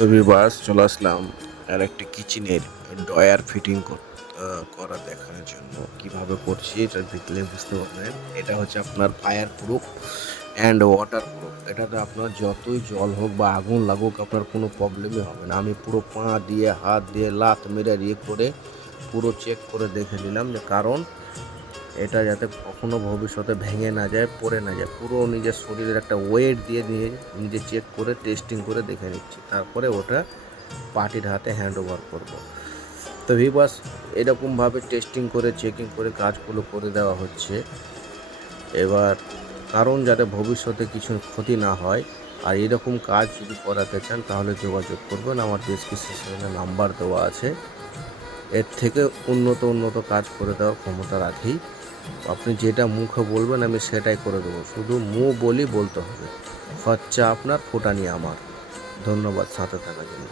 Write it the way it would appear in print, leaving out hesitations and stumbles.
তো ভিউয়ার্স চলে আসলাম আর একটা কিচেনের ড্রয়ার ফিটিং করা দেখানোর জন্য কিভাবে করছি এটা দেখলে বুঝতে পারবেন। এটা হচ্ছে আপনার fire proof and water proof. এটাতে আপনার যতই জল হোক বা আগুন লাগুক আপনার কোনো প্রবলেমই হবে না। আমি পুরো পা দিয়ে হাত দিয়ে লাত মেরে করে পুরো চেক করে দেখে নিলাম, যে কারণ এটা যাতে কখনো ভবিষ্যতে ভেঙে না যায়, পড়ে না যায়। পুরো নিজের শরীরের একটা ওয়েট দিয়ে নিজে চেক করে টেস্টিং করে দেখে নিচ্ছি, তারপরে ওটা পার্টির হাতে হ্যান্ড ওভার করবো। তো ভিউয়ার্স এরকমভাবে টেস্টিং করে চেকিং করে কাজগুলো করে দেওয়া হচ্ছে। এবার কারণ যাতে ভবিষ্যতে কিছু ক্ষতি না হয়, আর এরকম কাজ যদি করাতে চান তাহলে যোগাযোগ করবেন, আমার ডেসক্রিপশনে নাম্বার দেওয়া আছে। এর থেকে উন্নত কাজ করে দেওয়ার ক্ষমতা রাখি। আপনি যেটা মুখে বলবেন আমি সেটাই করে দেবো, শুধু বলতে হবে। খরচা আপনার, ফুটানি আমার। ধন্যবাদ সাথে থাকার জন্য।